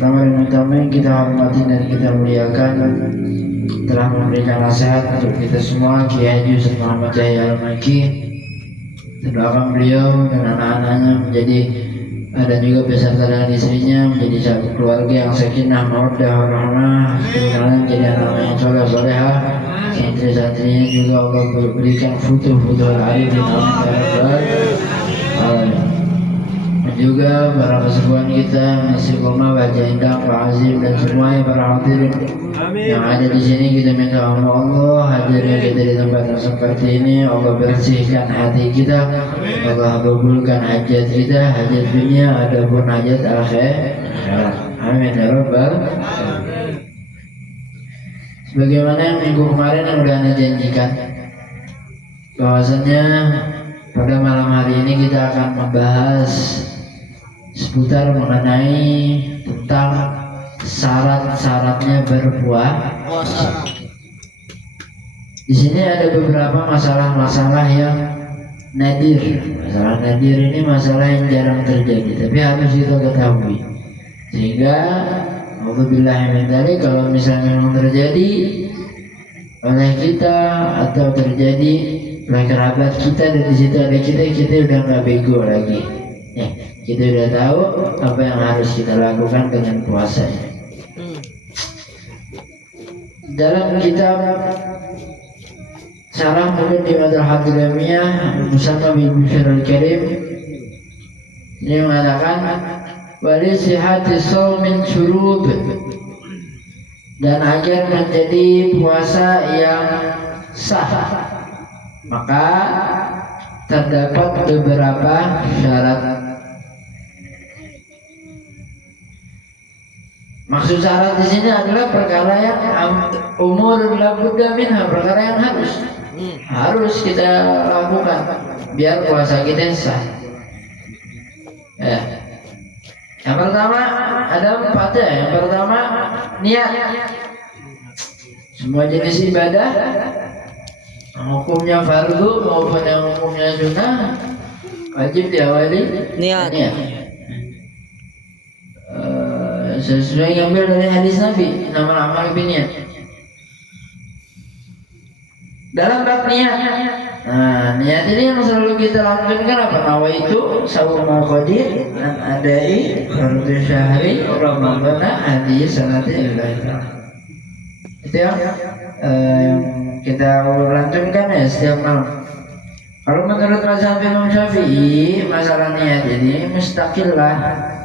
Ramai utama yang kita hormati dan kita muliakan telah memberikan nasihat untuk kita semua, Kiai Haji Ustaz Muhammad Yahya Al-Maki. Doakan beliau dan anak-anaknya menjadi dan juga beserta dengan istrinya menjadi satu keluarga yang sakinah mawaddah warahmah, kemudian jadi anak-anak yang soleh solehah, santri-santrinya juga Allah berikan futuh-futuh al-arifin alamin. Juga para kesepuhan kita, Istiqomah, Baca Indah, Pak Azim dan semuanya para hadirin yang ada di sini, kita minta Allah hadirnya kita di tempat yang seperti ini, Allah bersihkan hati kita, Allah kabulkan hajat kita, hajat dunia adapun hajat akhirat. Amin ya rabbal alamin. Sebagaimana yang minggu kemarin yang udah Anda janjikan, bahwasanya pada malam hari ini kita akan membahas seputar mengenai tentang syarat-syaratnya berpuasa. Di sini ada beberapa masalah-masalah yang nadir. Masalah nadir ini masalah yang jarang terjadi, tapi harus kita ketahui. Sehingga alhamdulillah kalau misalnya memang terjadi oleh kita atau terjadi oleh kerabat kita dan di situ ada kita udah nggak bego lagi. Kita udah tahu apa yang harus kita lakukan dengan puasa. Dalam kitab Syarah Muqaddimatul Hadramiyah Musamma bil Busyrul Karim, ini mengatakan wali sihati shaumin syurut, dan agar menjadi puasa yang sah maka terdapat beberapa syarat. Maksud syarat di sini adalah perkara yang umur labudda minha, perkara yang harus kita lakukan biar puasa kita sah. Yang pertama ada 4 ya. Yang pertama niat. Semua jenis ibadah, hukumnya fardu maupun yang hukumnya sunnah, wajib diawali niat. Sesuai ngambil dari hadis Nabi, nama amal biniat. Dalam bab niat, niat ini yang selalu kita lantunkan apa? Nawaitu sawma qadir an adai fardhu syahri ramadhana hadi sanati lillahi ta'ala. Itu yang kita lantunkan ya setiap malam. Kalau menurut mazhab Imam Syafi'i, masalah niat ini mustaqil lah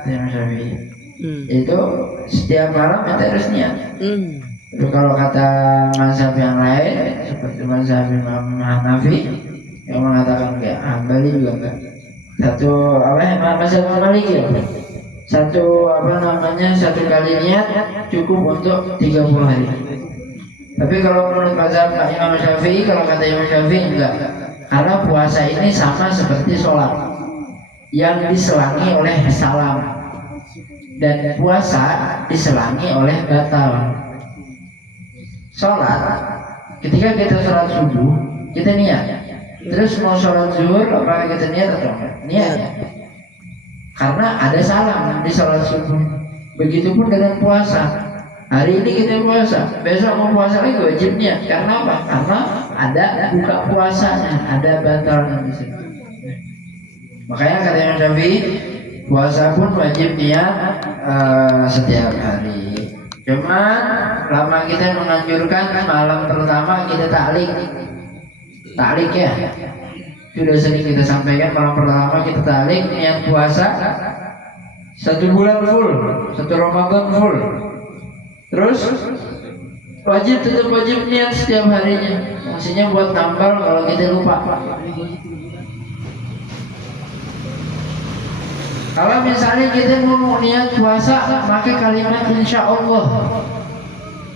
Imam Syafi'i. Itu setiap malam kita harus niat. Tapi kalau kata mazhab yang lain seperti mazhab Imam Hanafi yang mengatakan enggak, Hambali juga enggak. Satu mazhab Maliki satu kali niat cukup untuk 30 hari. Tapi kalau menurut mazhab Imam Syafi'i, kalau kata Imam Syafi'i enggak, karena puasa ini sama seperti sholat yang diselangi oleh salam, dan puasa diselangi oleh batal. Sholat, ketika kita sholat subuh, kita niat. Terus mau sholat zuhur, apakah kita niat atau enggak? Niat. Karena ada salam di sholat subuh. Begitupun dengan puasa. Hari ini kita puasa, besok mau puasa lagi wajib niat. Karena apa? Karena ada buka puasanya, ada batalnya di situ. Makanya kata Imam Syafi'i, puasa pun wajib niat setiap hari. Cuma lama kita menganjurkan malam pertama kita taklik ya. Sudah sering kita sampaikan, malam pertama kita taklik niat puasa 1 bulan full, 1 Ramadan full. Terus tetap wajib niat setiap harinya. Maksudnya buat tambal kalau kita lupa. Kalau misalnya kita mau niat puasa, maka kalimat insya Allah.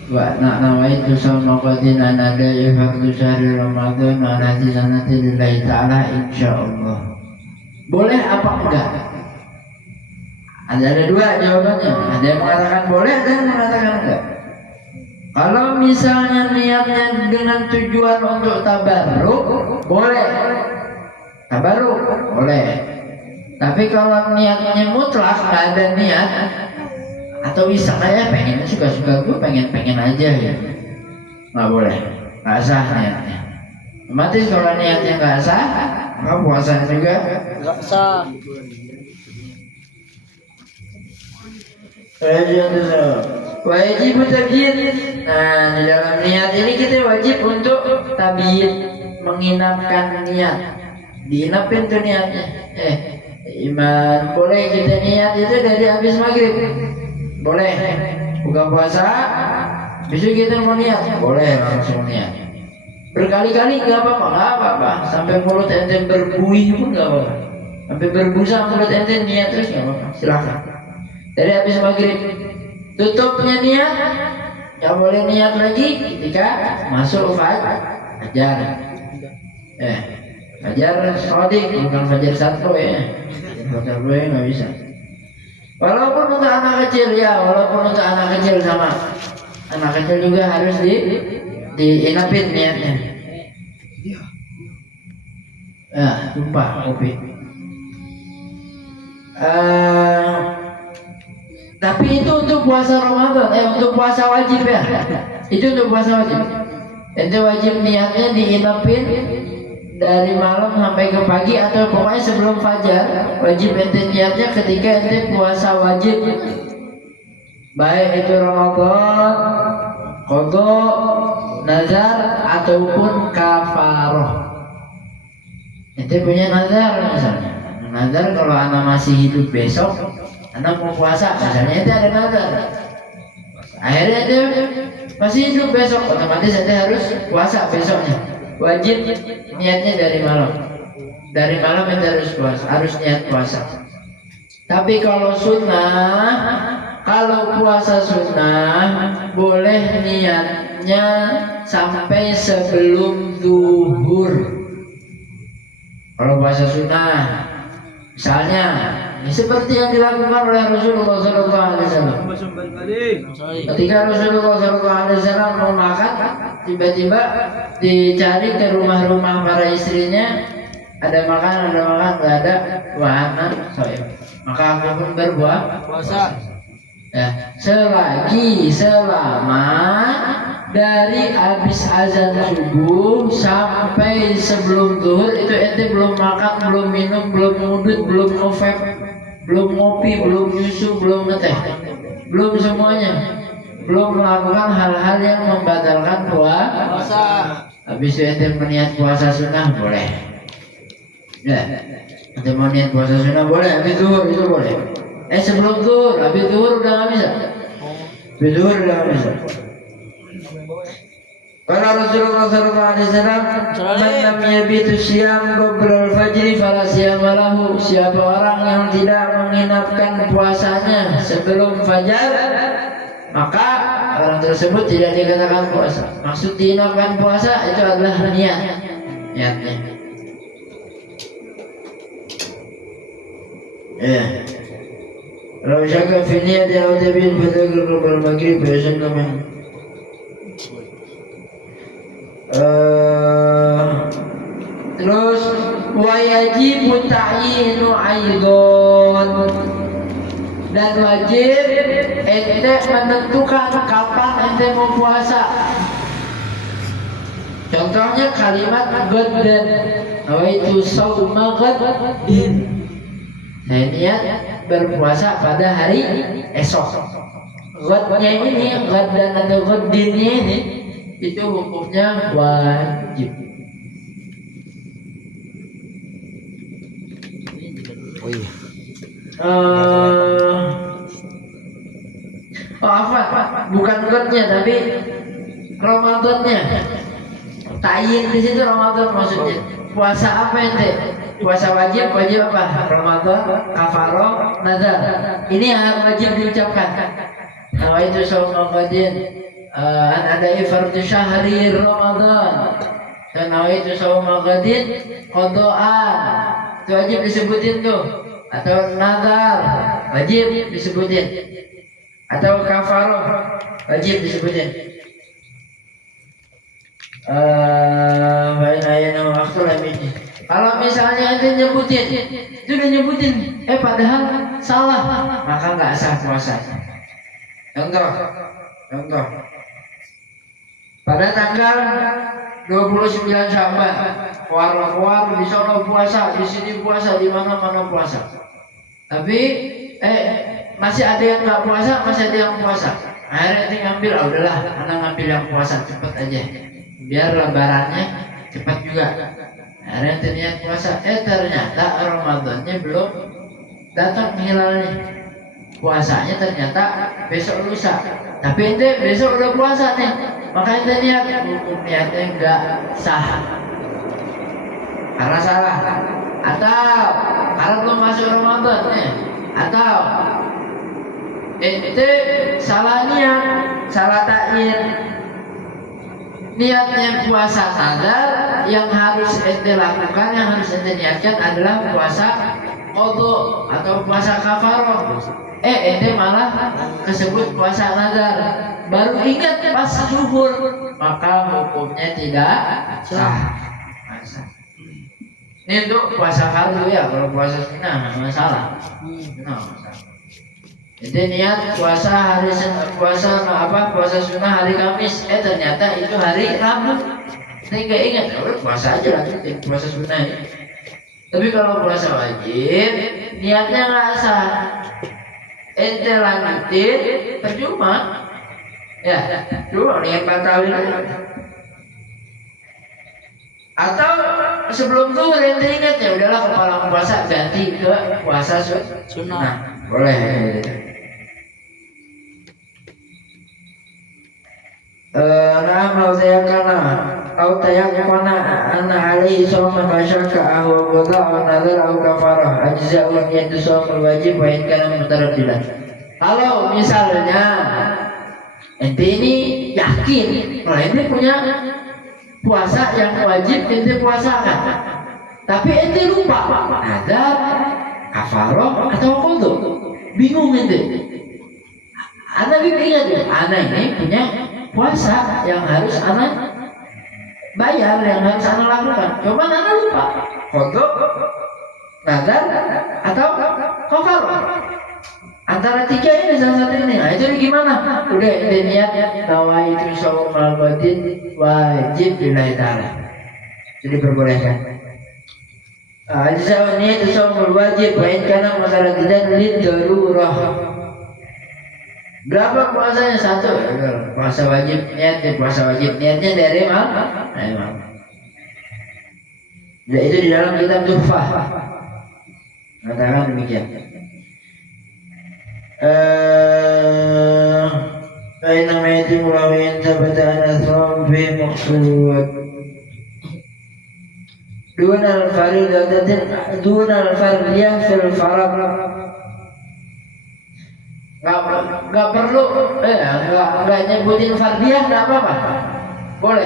Wa nawaitu sawma qadin anada fardhu syahri Ramadan wa nanti lillahi ta'ala insya Allah. Boleh apa enggak? Ada 2 jawabannya. Ada yang mengatakan boleh, ada yang mengatakan enggak. Kalau misalnya niatnya dengan tujuan untuk tabarruk, boleh. Tabarruk boleh. Tapi kalau niatnya mutlak, nggak ada niat, atau bisa kayak pengen suka-suka gue pengen aja ya, nggak boleh, nggak sah niatnya. Otomatis kalau niatnya nggak sah, maka puasa juga nggak sah. Wajib tabyid. Nah, di dalam niat ini kita wajib untuk tabyid, menginapkan niat. Diinapin tuh niatnya. Iman boleh kita niat itu dari habis maghrib. Boleh. Buka puasa, besok kita mau niat. Boleh langsung niat. Berkali-kali nggak apa-apa. Sampai mulut ente berbuih pun nggak apa-apa. Sampai berbusa mulut ente niat terus nggak apa-apa. Silakan. Dari habis maghrib tutupnya niat, nggak boleh niat lagi ketika masuk fajar. Fajar sodik bukan fajar satu ya. Fajar dua nggak bisa. Walaupun untuk anak kecil ya, walaupun untuk anak kecil sama. Anak kecil juga harus diinapin niatnya. Lupa kopi. Tapi itu untuk puasa Ramadan, untuk puasa wajib ya. Itu untuk puasa wajib. Itu wajib niatnya diinapin dari malam sampai ke pagi atau pokoknya sebelum fajar. Wajib ente niatnya ketika ente puasa wajib. Baik itu Ramadan, qadha, nazar ataupun kafaroh. Ente punya nazar misalnya. Nazar kalau anak masih hidup besok, anak mau puasa, misalnya itu ada nazar. Akhirnya itu masih hidup besok, otomatis itu harus puasa besoknya. Wajib niatnya dari malam. Dari malam itu harus puasa, harus niat puasa. Tapi kalau sunnah, kalau puasa sunnah boleh niatnya sampai sebelum zuhur. Kalau puasa sunnah, misalnya seperti yang dilakukan oleh Rasulullah SAW. Ketika Rasulullah SAW mau makan, tiba-tiba dicari ke rumah-rumah para istrinya, ada makan, nggak ada, wahana, maka aku pun berpuasa. Ya, selama dari habis azan subuh sampai sebelum zuhur itu ente belum makan, belum minum, belum ngudut, belum ngevap, belum ngopi, belum nyusu, belum ngeteh, belum semuanya, belum melakukan hal-hal yang membatalkan puasa. Habis itu ente berniat puasa sunnah boleh. Ya, ente mau niat puasa sunnah boleh. Habis zuhur itu boleh. Sebelum zuhur, habis zuhur udah nggak bisa. Habis zuhur udah nggak bisa. Kala Rasulullah SAW, "Man lam yabitu syiyam qabla al-fajr fala syiyama lahu." Siapa orang yang tidak menginapkan puasanya sebelum fajar, maka orang tersebut tidak dikatakan puasa. Maksud diinapkan puasa itu adalah niatnya. Ya. Kalau syaka fi niyati aw tabiin fadhakir qabla al-maghrib wa yusallimu. Terus wajib ta'yinu aidon, dan wajib ente menentukan kapan ente mau puasa. Contohnya kalimat ghaddan, nawaitu shauma ghaddin. Saya niat berpuasa pada hari esok. Ghadnya ini, ghaddan atau ghaddinnya ini, itu hukumnya wajib. Bukan ghadnya tapi Ramadannya. Ta'yin di situ Ramadan maksudnya. Puasa apa ente? Puasa wajib apa? Ramadan, kafaroh, nazar. Ini yang wajib diucapkan. Nawaitu shauma ghadin an adai fardhu syahri Ramadan. Dan nawaitu shauma ghadin qadaan. Itu wajib disebutin tuh. Atau nazar wajib disebutin. Atau kafaroh wajib disebutin. Kalau misalnya itu nyebutin, itu udah nyebutin, padahal salah, maka nggak sah puasanya. Contoh. Pada tanggal 29 Sya'ban, keluar di sono puasa, di sini puasa, di mana-mana puasa. Tapi masih ada yang nggak puasa, masih ada yang puasa. Akhirnya ente ngambil, udahlah, anak ngambil yang puasa cepet aja, biar lebarannya cepat juga. Akhirnya ente niat puasa, ternyata Ramadannya belum datang hilalnya. Puasanya ternyata besok lusa. Tapi ente besok udah puasa nih, maka ente niat, hukum niatnya enggak sah karena salah, atau karena belum masuk Ramadan nih, atau ente salah niat, salah takyin. Niatnya puasa nazar, yang harus ente lakukan, yang harus ente niatkan adalah puasa qadha atau puasa kafaroh. Ente malah kesebut puasa nazar, baru ingat pas zuhur, maka hukumnya tidak sah. Ini untuk puasa fardu ya, kalau puasa sunnah nggak masalah. Jadi niat puasa puasa sunnah hari Kamis, ternyata itu hari Rabu. Saya nggak ingat, kalau puasa aja lah, puasa sunnah ini. Tapi kalau puasa wajib, niatnya nggak sah. Ente lanjutin, percuma. Ya, cuma niat batalin. Atau sebelum zuhur ente ingat, ya udahlah kepala puasa ganti ke puasa sunnah. Boleh. Lau tayakana ana alaihi sawma fasyaka ahwa qadha wa nadhar au kafarah ajza'u niyatu sawmul wajib wa in kana mutaraddidan. Kalau misalnya ente ini yakin kalau ente punya puasa yang wajib ente puasakan, tapi ente lupa nadhar, kafarah atau qadha, bingung ente. Ana ingat ya, ana ini punya puasa yang harus ana bayar, yang harus ana lakukan, coba ana lupa qadha, nazar atau kafarah. Antara tiga ini salah satu ini. Nah, itu gimana? Udah niat nawaitu shaumul ghadin wajib lillahi ta'ala. Jadi diperbolehkan. Ajza niat shaumul wajib wa in kana mutaraddidan lid darurah. Berapa puasanya? Satu. Puasa wajib, puasa wajib niatnya dari mal. Nah, itu di dalam kitab Tuhfah. Katakan demikian. Baina mayati mulawin sabata anasram fi maqsud dun al-faridatin dun al-fardiyah fil farad. Nggak perlu nggak nyebutin fardiyah, nggak apa-apa, boleh.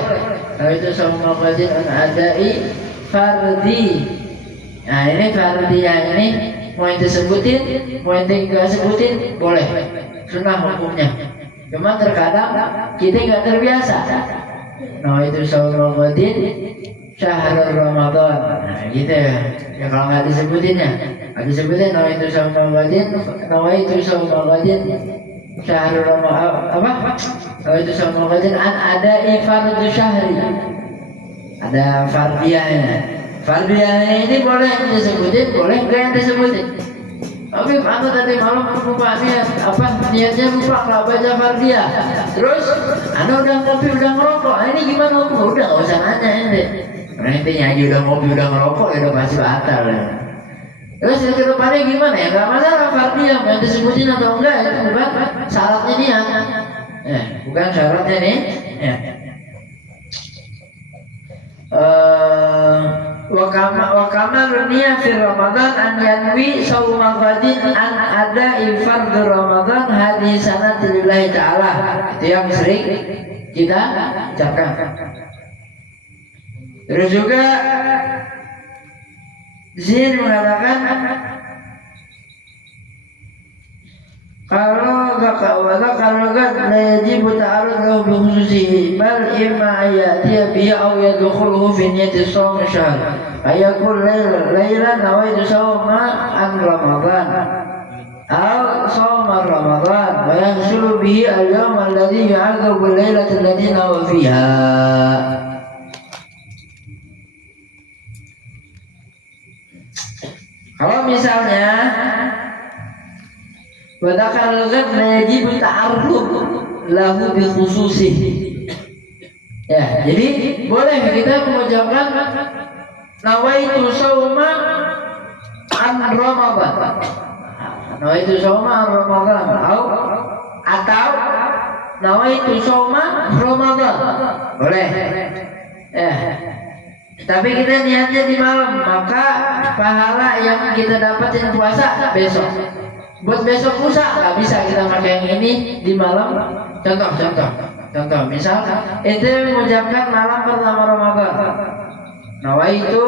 Kalau itu sama wajib adai fardi. Nah ini fardiyah ini mau ente sebutin, mau ente nggak sebutin, boleh. Sunnah hukumnya. Cuma terkadang kita nggak terbiasa. Nah itu shaumul ghadin syahrul Ramadan. Nah gitu ya. Ya kalau nggak disebutinnya, nggak disebutin. Nah itu shaumul ghadin, nah itu shaumul ghadin syahrul Ramadan apa? Nah itu shaumul ghadin ada fardu syahri. Ada fardiyahnya. Fardiyah ini boleh disebutin, boleh enggak yang disebutin. Tapi aku tadi malam lupa niatnya lupa nggak baca fardiyah. Terus, anda udah ngopi, udah ngerokok. Ini gimana hukum? Udah nggak usah nanya ini. Karena intinya aja udah ngopi, udah ngerokok, ya udah pasti batal. Terus yang kedepannya gimana ya? Nggak masalah fardiyah mau disebutin atau enggak, itu bukan syaratnya niat. Bukan syaratnya nih. Wa kamal niat fi Ramadan an yanwi shaumul ghadin an ada fardhu Ramadan hadis sanad lillahi ta'ala. Itu yang sering kita ucapkan. Terus juga di sini mengatakan kalau enggak wajib ta'arud lahu bi khususihi bal imma ayati bi aw yadkhuluhu fi niyyati shaum syahr ayakul laylan nawaitu shauma an Ramadan aw صوم رمضان ويحصل به اليوم الذي يعقب الليلة التي نوى فيها. Kalau misalnya wadakar lugat wajib ta'arrud lahu bi khususih. Ya, jadi boleh kita mengucapkan nawaitu shauma an Ramadan. Nawaitu shauma an Ramadan atau nawaitu shauma Ramadan. Boleh. Ya. Tapi kita niatnya di malam, maka pahala yang kita dapatin puasa besok. Buat besok lusa nggak bisa kita pakai yang ini di malam. Contoh, misal itu mengucapkan malam pertama Ramadan, nawaitu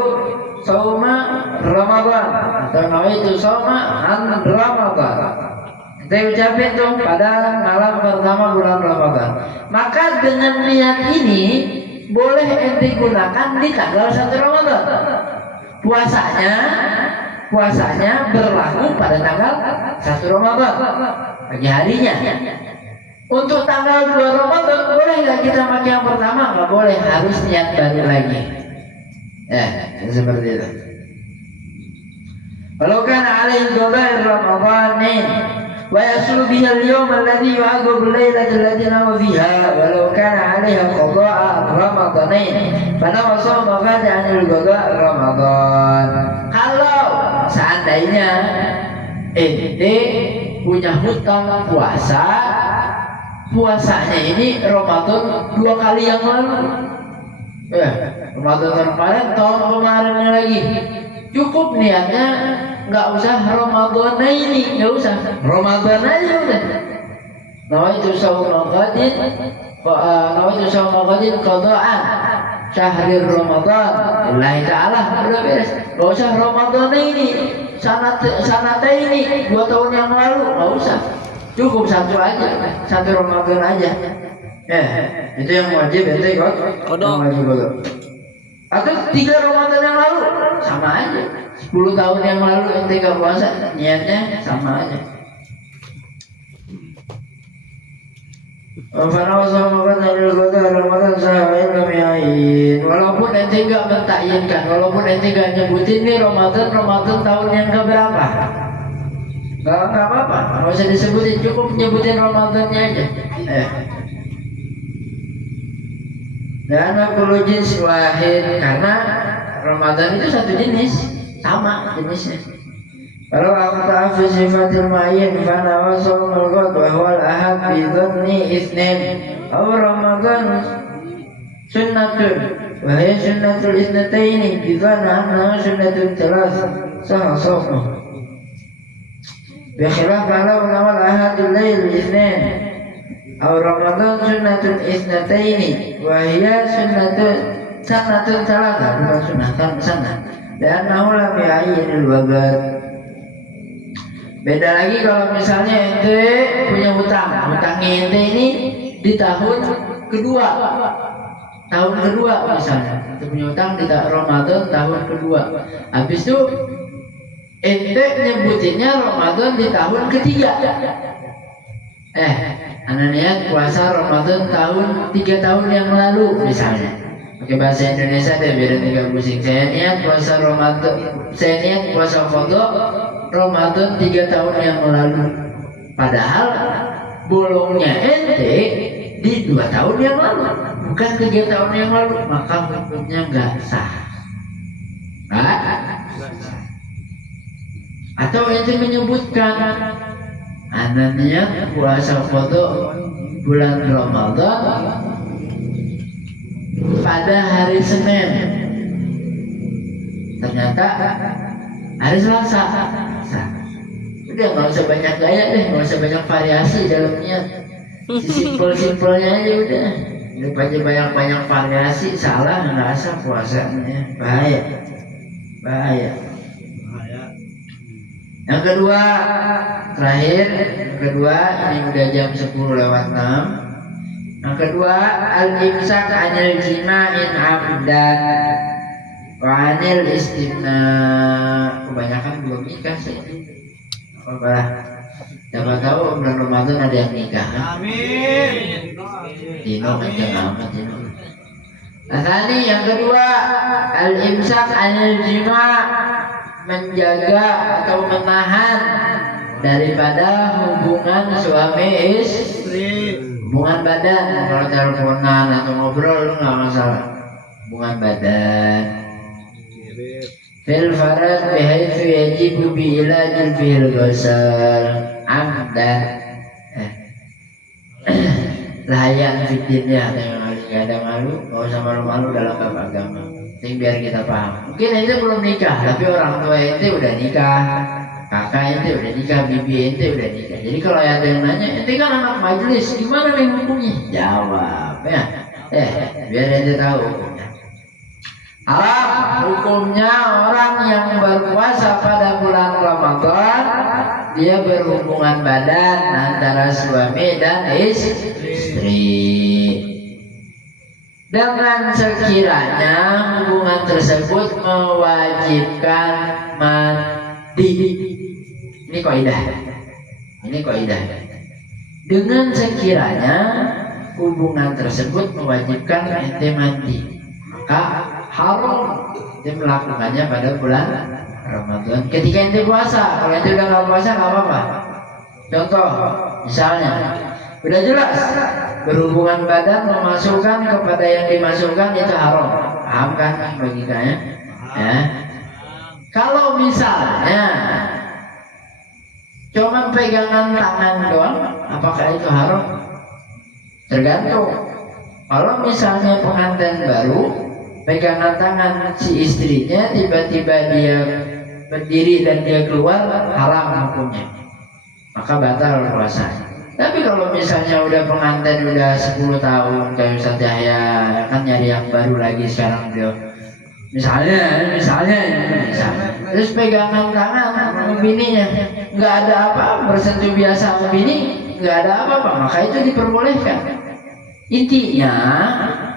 shauma Ramadan atau nawaitu shauma an Ramadan. Kita ucapin tuh pada malam pertama bulan Ramadan. Maka dengan niat ini boleh ente gunakan di tanggal 1 Ramadan. Puasanya berlaku pada tanggal 1 Ramadan pagi harinya. Untuk tanggal 2 Ramadan boleh nggak kita pakai yang pertama? Nggak boleh, harus niat baru lagi. Seperti itu. Kalau kan alaihi qada'i Ramadanin wa yasulu biha al-yawm alladhi yu'aqabu al-lailata allati nama fiha walau kana 'alaiha qada'a Ramadanin fa nawa shawma ghada'an al-qada' Ramadan. Kalau seandainya ente punya hutang puasanya ini Ramadan 2 kali yang lalu, Ramadan kemarin, tahun kemarin lagi, cukup niatnya, nggak usah Ramadan ini, nggak usah Ramadan aja udah. Nawaitu shauma ghadin qada'an syahri Ramadan lillahi ta'ala, udah beres. Nggak usah Ramadan ini, sanata ini 2 tahun yang lalu, nggak usah. Cukup satu aja, 1 Ramadan aja. Itu yang wajib ente kodok. Atau 3 Ramadan yang lalu sama aja. 10 tahun yang lalu ente gak puasa, niatnya sama aja. Walaupun ente gak mentakyinkan, walaupun ente gak nyebutin nih Ramadan tahun yang keberapa, nggak apa-apa, nggak usah disebutin, cukup nyebutin Ramadannya aja. Dan perlu jenis wahid, karena Ramadan itu satu jenis, sama jenisnya. Kalau aku fi sifatil ma'in fana wa shaumul ghad wa huwa al-ahad bi dhanni itsnin aw Ramadan sunnatun wa hiya sunnatul itsnataini bi dhanna annaha sunnatul thalath sah shaumuh. Bikhilaf kalau nawal ahadul lail itsnin aw Ramadan sunnatul itsnataini wa hiya sunnatul thalath, bukan sunnah dan lam ya'inul waqt. Beda lagi kalau misalnya ente punya hutangnya ente ini di tahun kedua misalnya, ente punya hutang di Ramadan tahun kedua, habis itu ente nyebutinnya Ramadan di tahun ketiga. Anda niat puasa Ramadan 3 tahun yang lalu misalnya, pakai bahasa Indonesia deh biar tidak pusing. Saya niat puasa kodok Ramadan 3 tahun yang lalu, padahal bolongnya ente di 2 tahun yang lalu, bukan 3 tahun yang lalu, maka hukumnya nggak sah. Atau ente menyebutkan Anda niat puasa kodok bulan Ramadan pada hari Senin, ternyata hari Selasa. Udah nggak usah banyak gaya deh, nggak usah banyak variasi dalam niat, simpel-simpelnya aja udah. Daripada banyak variasi salah nggak sah puasanya, bahaya. Yang kedua, terakhir, ini udah jam 10:06. Yang kedua, al-imsak anil jima'in abdan wa anil istimna. Kebanyakan belum nikah sih. Apa? Siapa tahu bulan Ramadan ada yang nikah. Amin. Dino kenceng amat Dino. Nah, tadi yang kedua, al-imsak anil jima, menjaga atau menahan daripada hubungan suami istri. Hubungan badan, kalau teleponan atau ngobrol nggak masalah. Hubungan badan. Fil farad bihaitsu yajibu bi ilajil fil ghusl amdan. Layan fitinnya, nggak ada malu, nggak usah malu-malu dalam bab agama. Ini biar kita paham. Mungkin ente belum nikah, tapi orang tua ente udah nikah, kakak ente udah nikah, bibi ente udah nikah. Jadi kalau ada yang nanya, ente kan anak majelis, gimana nih hukumnya? Jawab ya. Biar ente tahu hukumnya. Haram hukumnya orang yang berpuasa pada bulan Ramadan, dia berhubungan badan antara suami dan istri. Dengan sekiranya hubungan tersebut mewajibkan mandi. Ini kaidah. Dengan sekiranya hubungan tersebut mewajibkan ente mandi, maka haram dia melakukannya pada bulan Ramadan. Ketika ente puasa, kalau ente udah nggak puasa nggak apa-apa. Contoh, misalnya, udah jelas berhubungan badan memasukkan kepada yang dimasukkan itu haram. Paham kan logikanya? Ya. Kalau misalnya cuma pegangan tangan doang, apakah itu haram? Tergantung. Kalau misalnya pengantin baru, pegangan tangan si istrinya, tiba-tiba dia berdiri dan dia keluar, haram hukumnya, maka batal puasanya. Tapi kalau misalnya udah pengantin udah 10 tahun kayak Ustaz Yahya, kan nyari yang baru lagi sekarang dia, misalnya terus pegangan tangan bininya nggak ada apa, bersentuh biasa sama bini nggak ada apa-apa, maka itu diperbolehkan. Intinya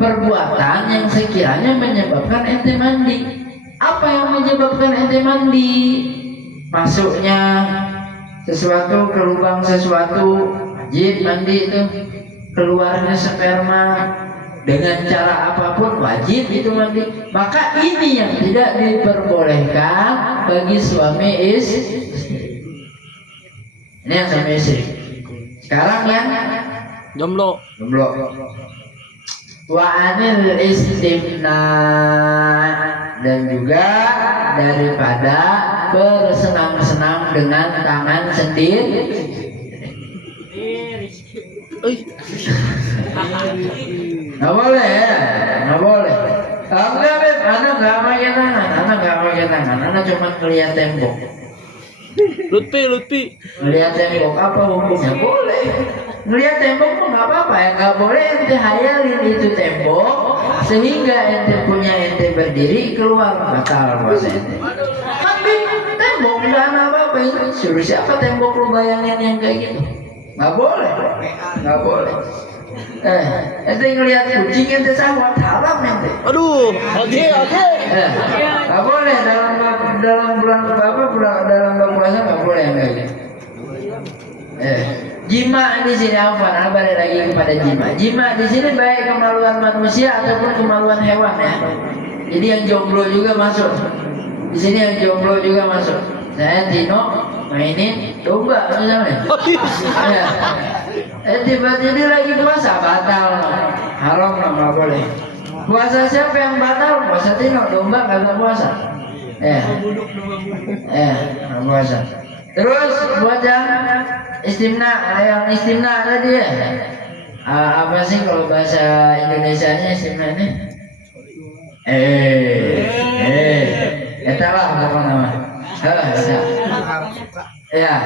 perbuatan yang sekiranya menyebabkan ente mandi. Apa yang menyebabkan ente mandi? Masuknya sesuatu ke lubang sesuatu, wajib mandi itu. Keluarnya sperma dengan cara apapun, wajib itu mandi. Maka ini yang tidak diperbolehkan bagi suami istri. Ini yang suami istri. Sekarang yang Jomblo. Wa anil istimna, dan juga daripada bersenang-senang dengan tangan sendiri. Nggak boleh ya, nggak boleh. Enggak Beb, anak nggak pakai tangan, anak cuma ngeliat tembok. Lutfi. Ngeliat tembok apa hukumnya? Boleh. Ngeliat tembok pun nggak apa-apa ya, nggak boleh ente hayalin itu tembok sehingga ente punya ente berdiri keluar, batal puasa ente. Tapi tembok nggak ada apa-apa, itu suruh siapa tembok lu bayangin yang kayak gitu? Nggak boleh. Ente ngeliat kucing ente sahwat, haram ente. Aduh, oke. Nggak boleh dalam bulan puasa nggak boleh yang kayak gitu. Jima di sini apa? Balik lagi kepada jima. Jima di sini baik kemaluan manusia ataupun kemaluan hewan ya. Jadi yang jomblo juga masuk. Di sini yang jomblo juga masuk. Saya Tino mainin domba misalnya. Tiba-tiba lagi puasa, batal, haram, nggak boleh. Puasa siapa yang batal? Puasa Tino, domba nggak ada puasa. Nggak puasa. Terus buat yang istimna tadi ya. Apa sih kalau bahasa Indonesianya istimna ini?